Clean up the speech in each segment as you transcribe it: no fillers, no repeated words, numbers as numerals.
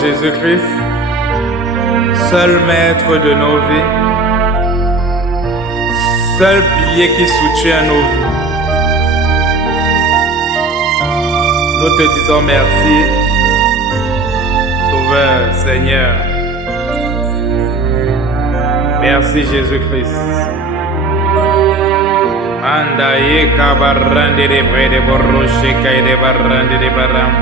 Jésus-Christ, seul maître de nos vies, seul pilier qui soutient nos vies. Nous te disons merci, Sauveur, Seigneur. Merci Jésus-Christ. Andaye kabarande de brede borroche kay de barande de baram.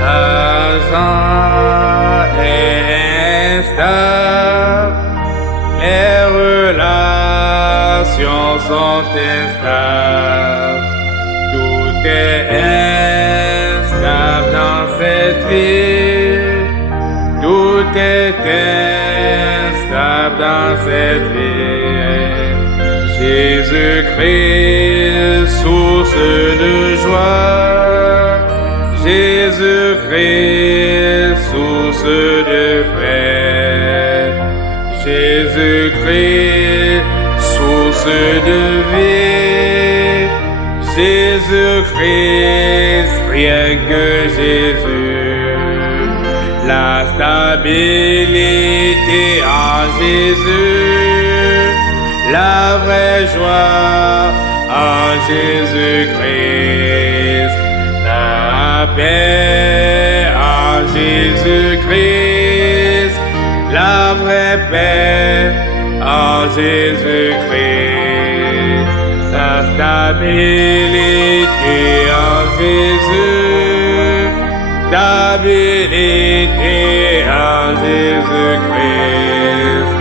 L'argent est instable, les relations sont instables, tout est instable dans cette vie, tout est instable dans cette vie. Jésus-Christ, source de joie, Jésus-Christ, source de paix, Jésus-Christ, source de vie, Jésus-Christ, rien que Jésus, la stabilité en Jésus, la vraie joie en Jésus-Christ, la paix en Jésus-Christ, la vraie paix en Jésus-Christ, la stabilité en Jésus, stabilité en Jésus-Christ,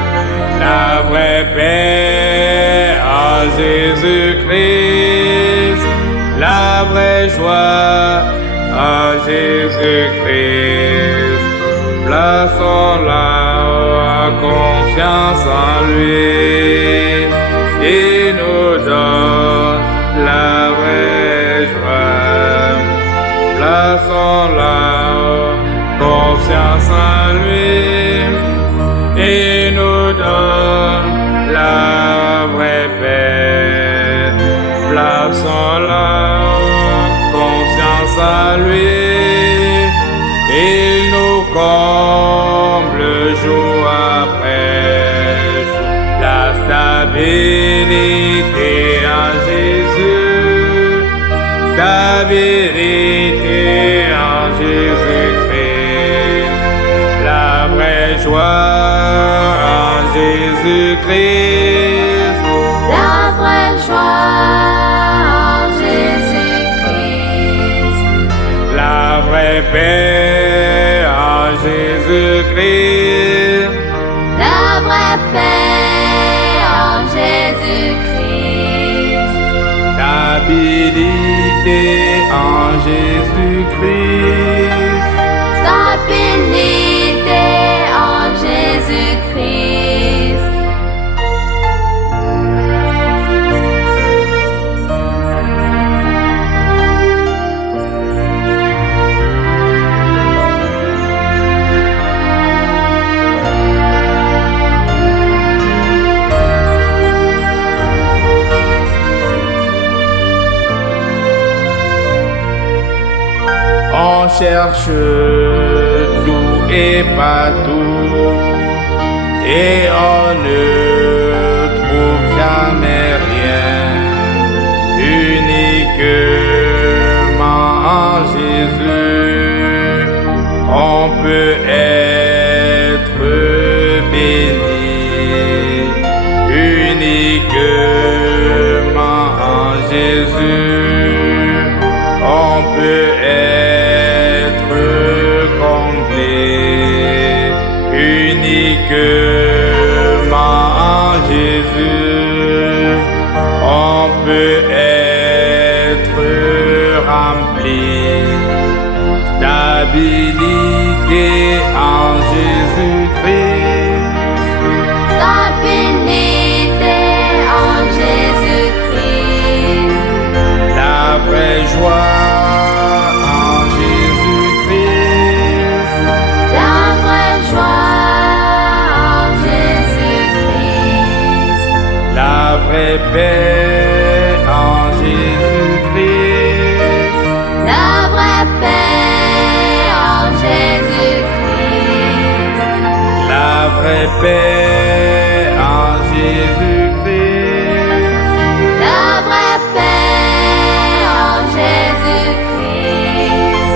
la vraie paix en Jésus-Christ, la vraie joie en Jésus-Christ. Plaçons la confiance en lui, il nous donne la vraie joie. Plaçons la confiance en lui, il nous donne la vraie paix. Plaçons la confiance en lui, il nous comble jour après jour. La stabilité en Jésus, stabilité en Jésus-Christ, la vraie joie en Jésus-Christ, la vraie joie en Jésus-Christ, la vraie paix en Jésus-Christ, la vraie paix en Jésus-Christ, stabilité en Jésus-Christ, stabilité en Jésus-Christ. On cherche tout et partout et on ne trouve jamais rien. Uniquement en Jésus, on peut être béni. Uniquement en Jésus, on peut être comblé. Uniquement en Jésus, on peut être rempli. Stabilité en Jésus-Christ, Stabilité en Jésus-Christ, la vraie joie en Jésus-Christ, la vraie joie en Jésus-Christ, vraie paix en Jésus-Christ. La vraie paix en Jésus-Christ. La vraie paix en Jésus-Christ. La vraie paix en Jésus-Christ.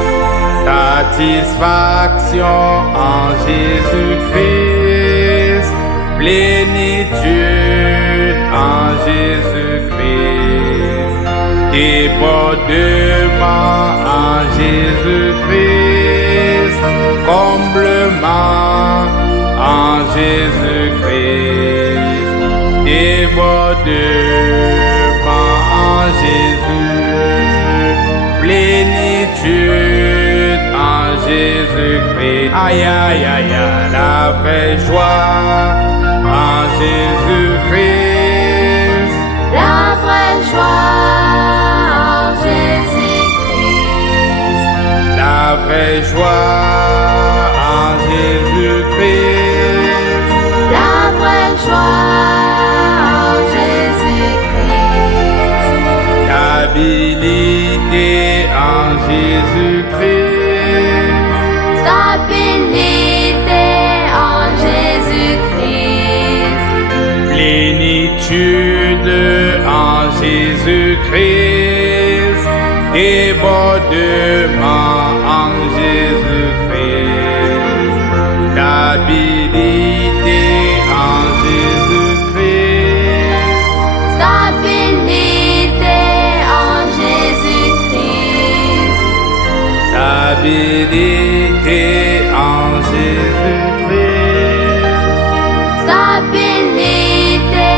Satisfaction en Jésus-Christ. Plénitude en Jésus-Christ. Débordement en Jésus-Christ. Comblement en Jésus-Christ. Débordement en Jésus. Plénitude en Jésus-Christ. Aïe, aïe, aïe, aïe, la vraie joie en Jésus-Christ. La vraie joie en Jésus-Christ. La vraie joie en Jésus-Christ. La vraie joie en Jésus-Christ. Stabilité en Jésus-Christ. Stabilité en Jésus-Christ. Plénitude en Jésus-Christ. Débordement en Jésus-Christ. Stabilité en Jésus-Christ. Stabilité en Jésus-Christ. Stabilité en Jésus-Christ. Stabilité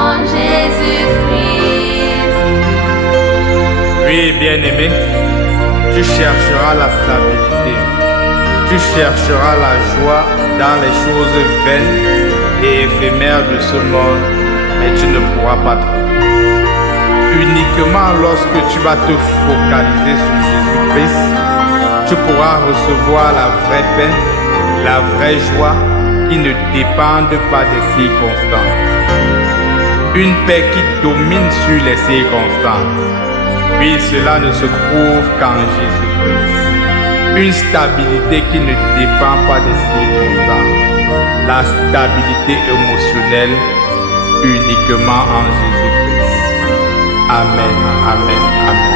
en Jésus-Christ. Oui, bien-aimé, tu chercheras la stabilité. Tu chercheras la joie dans les choses vaines et éphémères de ce monde, mais tu ne pourras pas trouver. Uniquement lorsque tu vas te focaliser sur Jésus-Christ, tu pourras recevoir la vraie paix, la vraie joie qui ne dépendent pas des circonstances. Une paix qui domine sur les circonstances. Oui, cela ne se trouve qu'en Jésus-Christ. Une stabilité qui ne dépend pas des circonstances. La stabilité émotionnelle uniquement en Jésus-Christ. Amen, amen, amen.